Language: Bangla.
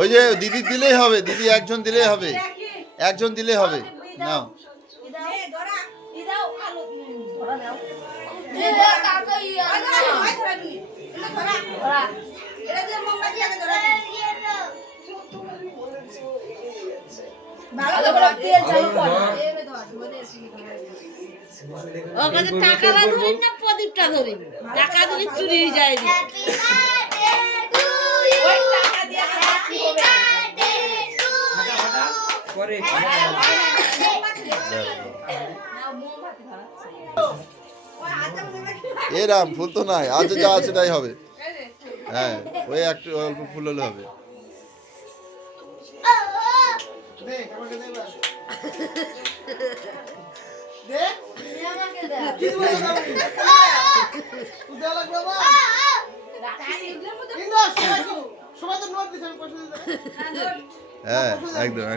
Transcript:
ওই যে দিদি দিলেই হবে, দিদি একজন দিলেই হবে, একজন দিলেই হবে। নাও টাকা ধরি না প্রদীপটা ধরি, টাকা ধরি চুরি হয়ে যায়। এ রাম, ফুল তো নাই, আজ যা আছে তাই হবে। হ্যাঁ, ওই একটু অল্প ফুল হলে হবে। হ্যাঁ একদম।